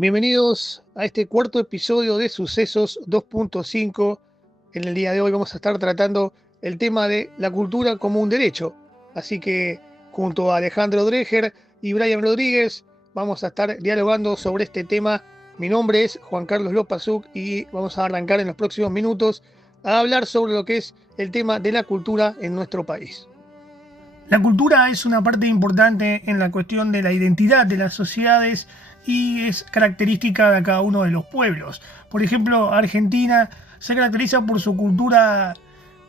Bienvenidos a este cuarto episodio de Sucesos 2.5. En el día de hoy vamos a estar tratando el tema de la cultura como un derecho. Así que junto a Alejandro Dreger y Brian Rodríguez vamos a estar dialogando sobre este tema. Mi nombre es Juan Carlos Lopazuk y vamos a arrancar en los próximos minutos a hablar sobre lo que es el tema de la cultura en nuestro país. La cultura es una parte importante en la cuestión de la identidad de las sociedades y es característica de cada uno de los pueblos. Por ejemplo, Argentina se caracteriza por su cultura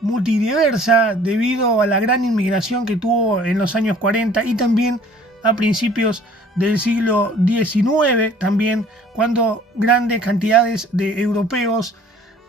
multidiversa debido a la gran inmigración que tuvo en los años 40 y también a principios del siglo XIX, también cuando grandes cantidades de europeos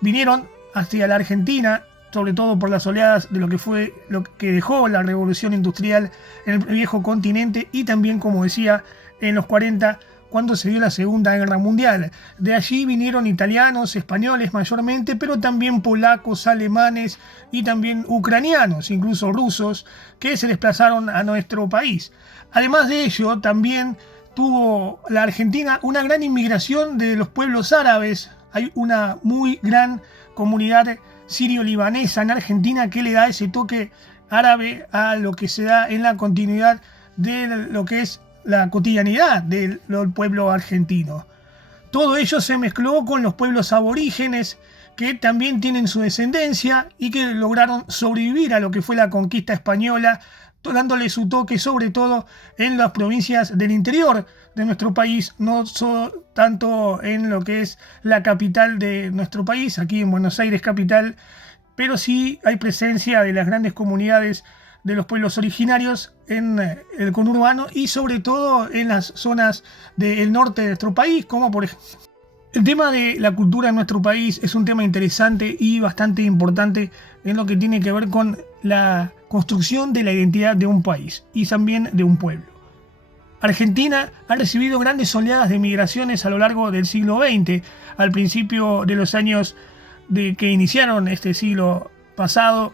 vinieron hacia la Argentina, sobre todo por las oleadas de lo que dejó la revolución industrial en el viejo continente y también, como decía, en los 40 cuando se dio la Segunda Guerra Mundial. De allí vinieron italianos, españoles mayormente, pero también polacos, alemanes y también ucranianos, incluso rusos, que se desplazaron a nuestro país. Además de ello, también tuvo la Argentina una gran inmigración de los pueblos árabes. Hay una muy gran comunidad sirio-libanesa en Argentina que le da ese toque árabe a lo que se da en la continuidad de lo que es la cotidianidad del pueblo argentino. Todo ello se mezcló con los pueblos aborígenes que también tienen su descendencia y que lograron sobrevivir a lo que fue la conquista española, dándole su toque sobre todo en las provincias del interior de nuestro país, no tanto en lo que es la capital de nuestro país, aquí en Buenos Aires capital, pero sí hay presencia de las grandes comunidades de los pueblos originarios en el conurbano y sobre todo en las zonas del norte de nuestro país, como por ejemplo el tema de la cultura en nuestro país es un tema interesante y bastante importante en lo que tiene que ver con la construcción de la identidad de un país y también de un pueblo. Argentina ha recibido grandes oleadas de migraciones a lo largo del siglo XX. Al principio de los años de que iniciaron este siglo pasado,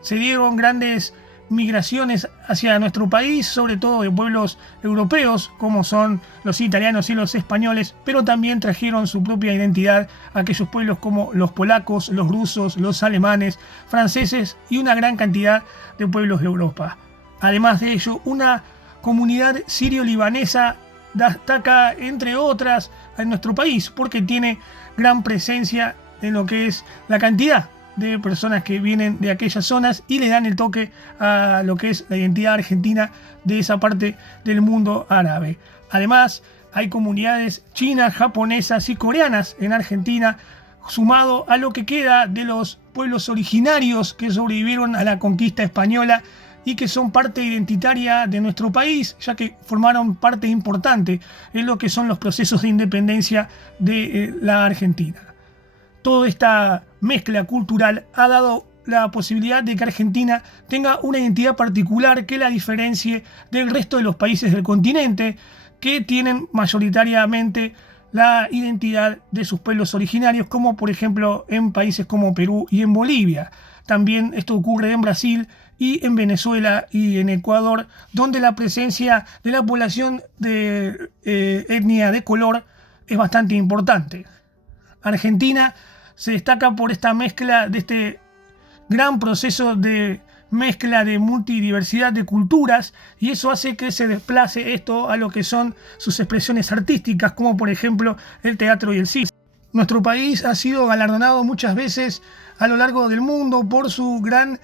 se dieron grandes migraciones hacia nuestro país, sobre todo de pueblos europeos, como son los italianos y los españoles, pero también trajeron su propia identidad a aquellos pueblos como los polacos, los rusos, los alemanes, franceses y una gran cantidad de pueblos de Europa. Además de ello, una comunidad sirio-libanesa destaca, entre otras, en nuestro país, porque tiene gran presencia en lo que es la cantidad de personas que vienen de aquellas zonas y le dan el toque a lo que es la identidad argentina de esa parte del mundo árabe. Además, hay comunidades chinas, japonesas y coreanas en Argentina, sumado a lo que queda de los pueblos originarios que sobrevivieron a la conquista española y que son parte identitaria de nuestro país, ya que formaron parte importante en lo que son los procesos de independencia de la Argentina. Toda esta mezcla cultural ha dado la posibilidad de que Argentina tenga una identidad particular que la diferencie del resto de los países del continente, que tienen mayoritariamente la identidad de sus pueblos originarios, como por ejemplo en países como Perú y en Bolivia. También esto ocurre en Brasil y en Venezuela y en Ecuador, donde la presencia de la población de etnia de color es bastante importante. Argentina se destaca por esta mezcla de este gran proceso de mezcla de multidiversidad de culturas y eso hace que se desplace esto a lo que son sus expresiones artísticas, como por ejemplo el teatro y el cine. Nuestro país ha sido galardonado muchas veces a lo largo del mundo por su gran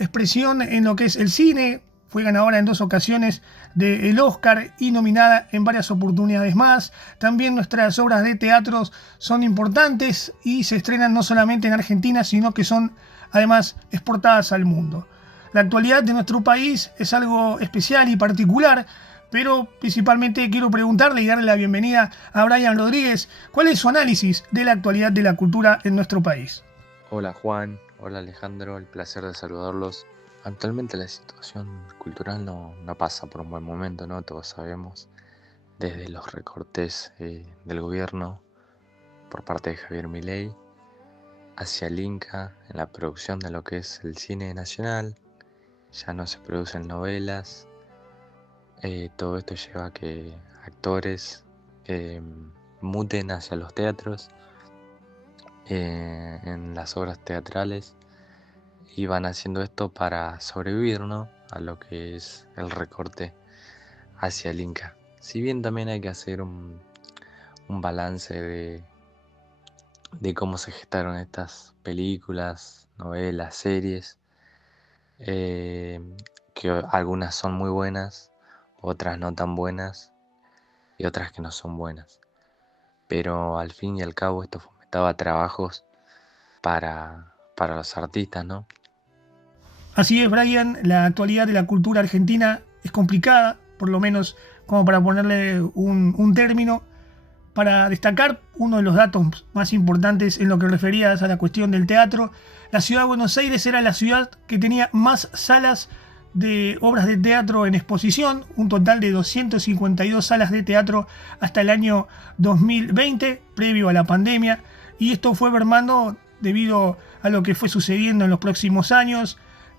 expresión en lo que es el cine. Fue ganadora en 2 ocasiones del Oscar y nominada en varias oportunidades más. También nuestras obras de teatro son importantes y se estrenan no solamente en Argentina, sino que son además exportadas al mundo. La actualidad de nuestro país es algo especial y particular, pero principalmente quiero preguntarle y darle la bienvenida a Brian Rodríguez. ¿Cuál es su análisis de la actualidad de la cultura en nuestro país? Hola Juan, hola Alejandro, el placer de saludarlos. Actualmente la situación cultural no pasa por un buen momento, ¿no? Todos sabemos, desde los recortes del gobierno por parte de Javier Milei hacia el Inca en la producción de lo que es el cine nacional. Ya no se producen novelas. Todo esto lleva a que actores muten hacia los teatros, en las obras teatrales, y van haciendo esto para sobrevivir, ¿no?, a lo que es el recorte hacia el Inca. Si bien también hay que hacer un balance de cómo se gestaron estas películas, novelas, series, que algunas son muy buenas, otras no tan buenas y otras que no son buenas. Pero al fin y al cabo esto fomentaba trabajos para los artistas, ¿no? Así es, Brian, la actualidad de la cultura argentina es complicada, por lo menos como para ponerle un término. Para destacar uno de los datos más importantes en lo que referías a la cuestión del teatro, la ciudad de Buenos Aires era la ciudad que tenía más salas de obras de teatro en exposición, un total de 252 salas de teatro hasta el año 2020, previo a la pandemia, y esto fue mermando debido a lo que fue sucediendo en los próximos años.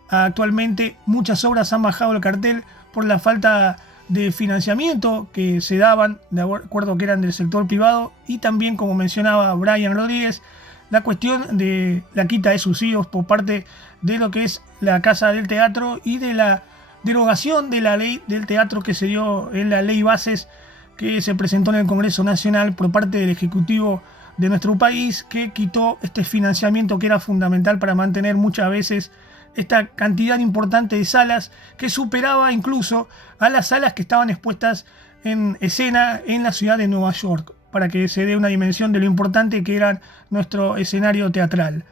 Actualmente muchas obras han bajado el cartel por la falta de financiamiento que se daban, de acuerdo que eran del sector privado, y también, como mencionaba Brian Rodríguez, la cuestión de la quita de subsidios por parte de lo que es la Casa del Teatro y de la derogación de la ley del teatro que se dio en la ley bases que se presentó en el Congreso Nacional por parte del Ejecutivo de nuestro país, que quitó este financiamiento que era fundamental para mantener muchas veces esta cantidad importante de salas, que superaba incluso a las salas que estaban expuestas en escena en la ciudad de Nueva York, para que se dé una dimensión de lo importante que era nuestro escenario teatral.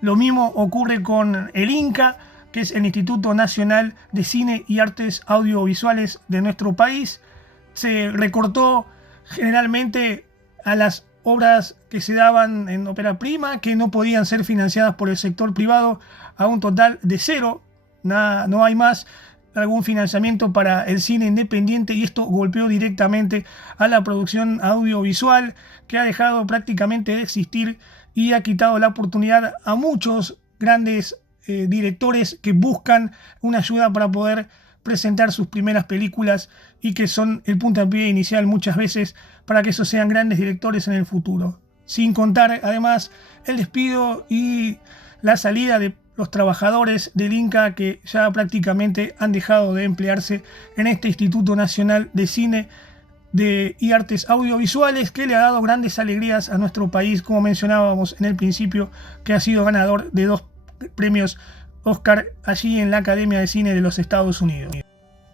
Lo mismo ocurre con el INCA, que es el Instituto Nacional de Cine y Artes Audiovisuales de nuestro país. Se recortó generalmente a las obras que se daban en ópera prima, que no podían ser financiadas por el sector privado, a un total de cero. No hay más algún financiamiento para el cine independiente, y esto golpeó directamente a la producción audiovisual, que ha dejado prácticamente de existir y ha quitado la oportunidad a muchos grandes directores que buscan una ayuda para poder presentar sus primeras películas y que son el puntapié inicial muchas veces para que esos sean grandes directores en el futuro. Sin contar además el despido y la salida de los trabajadores del INCA, que ya prácticamente han dejado de emplearse en este Instituto Nacional de Cine y Artes Audiovisuales, que le ha dado grandes alegrías a nuestro país, como mencionábamos en el principio, que ha sido ganador de 2 premios Oscar allí en la Academia de Cine de los Estados Unidos.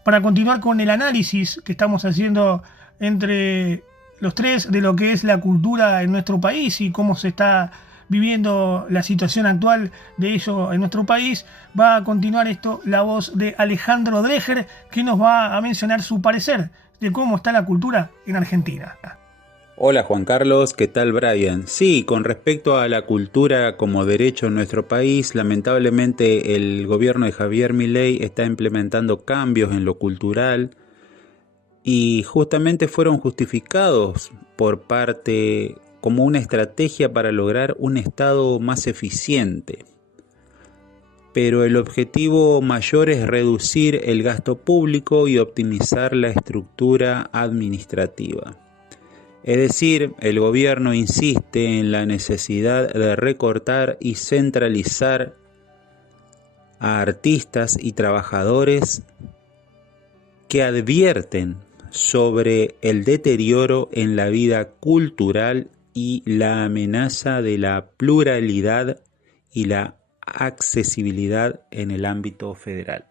Para continuar con el análisis que estamos haciendo entre los tres de lo que es la cultura en nuestro país y cómo se está viviendo la situación actual de ello en nuestro país, va a continuar la voz de Alejandro Dreher, que nos va a mencionar su parecer de cómo está la cultura en Argentina. Hola Juan Carlos, ¿qué tal Brian? Sí, con respecto a la cultura como derecho en nuestro país, lamentablemente el gobierno de Javier Milei está implementando cambios en lo cultural y justamente fueron justificados por parte como una estrategia para lograr un Estado más eficiente. Pero el objetivo mayor es reducir el gasto público y optimizar la estructura administrativa. Es decir, el gobierno insiste en la necesidad de recortar y centralizar a artistas y trabajadores que advierten sobre el deterioro en la vida cultural y la amenaza de la pluralidad y la accesibilidad en el ámbito federal.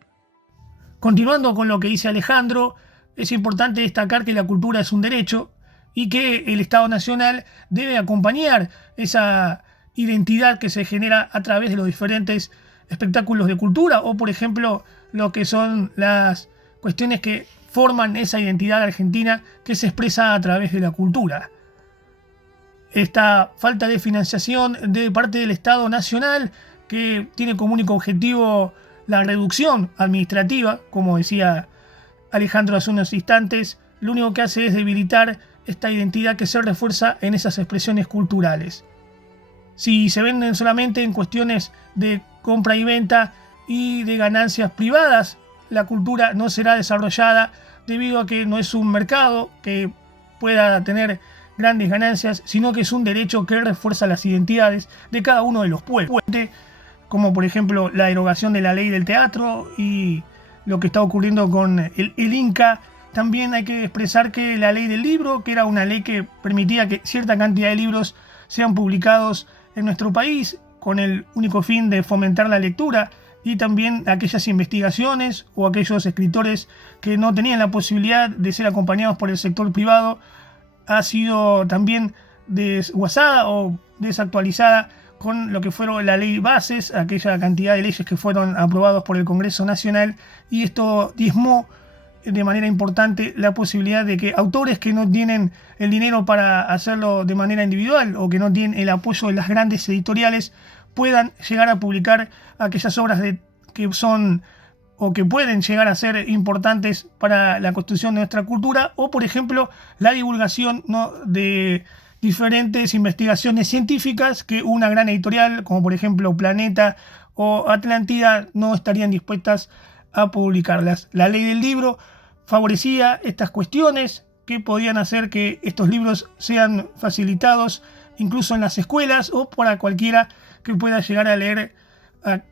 Continuando con lo que dice Alejandro, es importante destacar que la cultura es un derecho y que el Estado Nacional debe acompañar esa identidad que se genera a través de los diferentes espectáculos de cultura, o por ejemplo lo que son las cuestiones que forman esa identidad argentina que se expresa a través de la cultura. Esta falta de financiación de parte del Estado Nacional, que tiene como único objetivo la reducción administrativa, como decía Alejandro hace unos instantes, lo único que hace es debilitar esta identidad que se refuerza en esas expresiones culturales. Si se venden solamente en cuestiones de compra y venta y de ganancias privadas, la cultura no será desarrollada debido a que no es un mercado que pueda tener grandes ganancias, sino que es un derecho que refuerza las identidades de cada uno de los pueblos, como por ejemplo la derogación de la ley del teatro y lo que está ocurriendo con el Inca. También hay que expresar que la ley del libro, que era una ley que permitía que cierta cantidad de libros sean publicados en nuestro país, con el único fin de fomentar la lectura, y también aquellas investigaciones o aquellos escritores que no tenían la posibilidad de ser acompañados por el sector privado, ha sido también desguazada o desactualizada con lo que fueron la ley bases, aquella cantidad de leyes que fueron aprobados por el Congreso Nacional, y esto diezmó de manera importante la posibilidad de que autores que no tienen el dinero para hacerlo de manera individual o que no tienen el apoyo de las grandes editoriales puedan llegar a publicar aquellas obras que son o que pueden llegar a ser importantes para la construcción de nuestra cultura, o por ejemplo la divulgación, ¿no?, de diferentes investigaciones científicas que una gran editorial como por ejemplo Planeta o Atlántida no estarían dispuestas a publicarlas. La ley del libro favorecía estas cuestiones que podían hacer que estos libros sean facilitados incluso en las escuelas o para cualquiera que pueda llegar a leer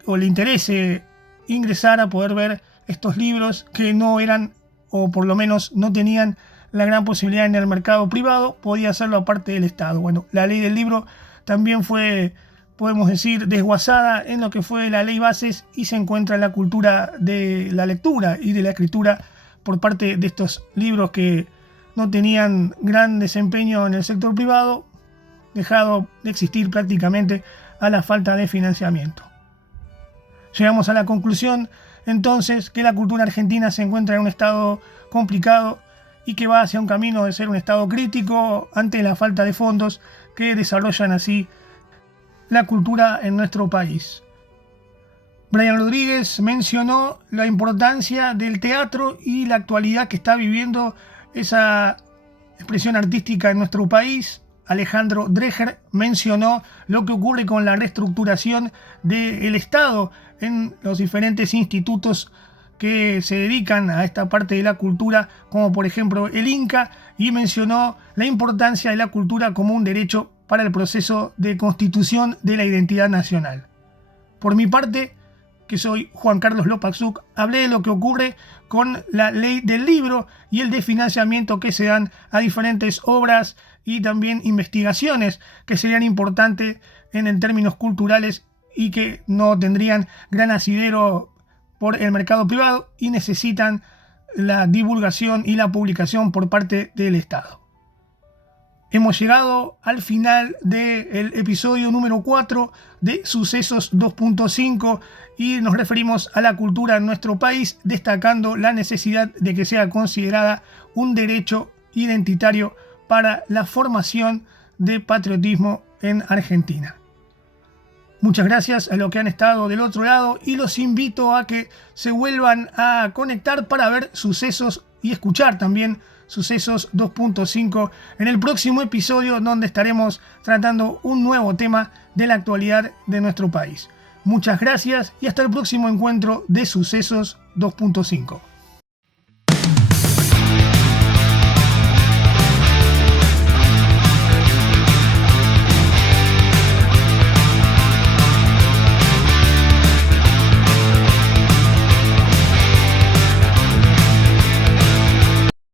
o le interese ingresar a poder ver estos libros que no eran, o por lo menos no tenían la gran posibilidad en el mercado privado, podía hacerlo aparte del Estado. Bueno, la ley del libro también fue, podemos decir, desguazada en lo que fue la ley bases, y se encuentra en la cultura de la lectura y de la escritura por parte de estos libros que no tenían gran desempeño en el sector privado, dejado de existir prácticamente a la falta de financiamiento. Llegamos a la conclusión entonces que la cultura argentina se encuentra en un estado complicado y que va hacia un camino de ser un estado crítico ante la falta de fondos que desarrollan así la cultura en nuestro país. Brian Rodríguez mencionó la importancia del teatro y la actualidad que está viviendo esa expresión artística en nuestro país. Alejandro Dreher mencionó lo que ocurre con la reestructuración del Estado en los diferentes institutos que se dedican a esta parte de la cultura, como por ejemplo el Inca, y mencionó la importancia de la cultura como un derecho para el proceso de constitución de la identidad nacional. Por mi parte, que soy Juan Carlos Lopaczuk, hablé de lo que ocurre con la ley del libro y el desfinanciamiento que se dan a diferentes obras y también investigaciones que serían importantes en términos culturales y que no tendrían gran asidero por el mercado privado y necesitan la divulgación y la publicación por parte del Estado. Hemos llegado al final del episodio número 4 de Sucesos 2.5 y nos referimos a la cultura en nuestro país, destacando la necesidad de que sea considerada un derecho identitario para la formación de patriotismo en Argentina. Muchas gracias a los que han estado del otro lado y los invito a que se vuelvan a conectar para ver Sucesos y escuchar también Sucesos 2.5 en el próximo episodio, donde estaremos tratando un nuevo tema de la actualidad de nuestro país. Muchas gracias y hasta el próximo encuentro de Sucesos 2.5.